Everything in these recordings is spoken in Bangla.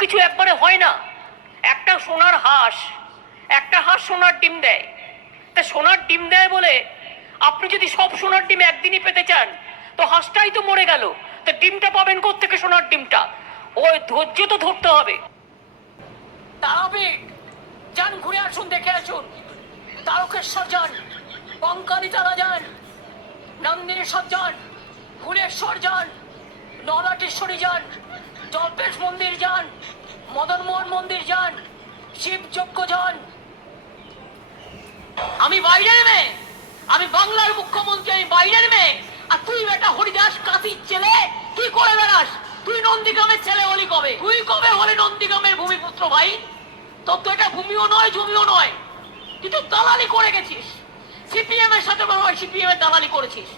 কিছু একবারে হয় না। একটা সোনার হাঁস, একটা হাঁস সোনার ডিম দেয়। তা সোনার ডিম দেয় বলে আপনি যদি সব সোনার ডিম একদিনই পেতে চান, তো হাঁসটাই তো মরে গেল। তা ডিমটা পাবেন থেকে সোনার ডিমটা? ওই ধৈর্য তো ধরতে হবে। তারাপীঠ, যান, ঘুরে আসুন, দেখে আসুন। তারকেশ্বর যান কঙ্কালী তারা যান নন্দিনীশ্বর যান ফুলেশ্বর যান নলাটেশ্বরী যান, জল্পেশ মন্দির মদনমোহন মন্দির যান। শিব শিবযজ্ঞ যান আমি বাইরের মেয়ে আমি বাংলার মুখ্যমন্ত্রী, আমি বাইরের মেয়ে আর তুই বেটা হরিদাস কাশির ছেলে, কি করে বেড়াস? তুই নন্দীগ্রামের ছেলে হলি কবে? তুই কবে হলে নন্দীগ্রামের ভূমিপুত্র ভাই? তোর তো এটা ভূমিও নয়, জমিও নয়। তুই তো দালালি করে গেছিস। সিপিএম এর সাথে সিপিএম এর দালালি করেছিস।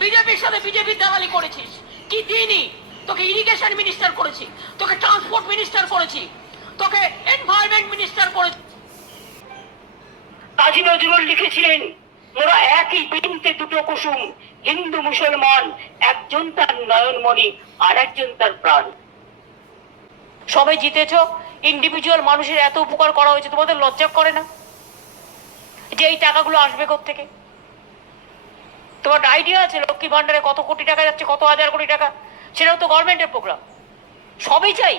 বিজেপির সাথে বিজেপির দালালি করেছিস। কি দিনই তোকে ইরিগেশন মিনিস্টার করেছি তোকে ট্রান্সপোর্ট মিনিস্টার করেছি তোকে এনভায়রনমেন্ট মিনিস্টার করেছি। কাজী নজরুল লিখেছিলেন ওরা একই বৃন্তে দুটো কুসুম হিন্দু মুসলমান একজন তার নয়নমণি আর একজন তার প্রাণ। সবাই জিতেছ? ইন্ডিভিজুয়াল মানুষের এত উপকার করা হয়েছে তোমাদের লজ্জা করে না? যে এই টাকাগুলো আসবে থেকে তোমার আইডিয়া আছে লক্ষ্মী ভান্ডারে কত কোটি টাকা যাচ্ছে কত হাজার কোটি টাকা? সেটাও তো গভর্নমেন্টের প্রোগ্রাম সবই চাই।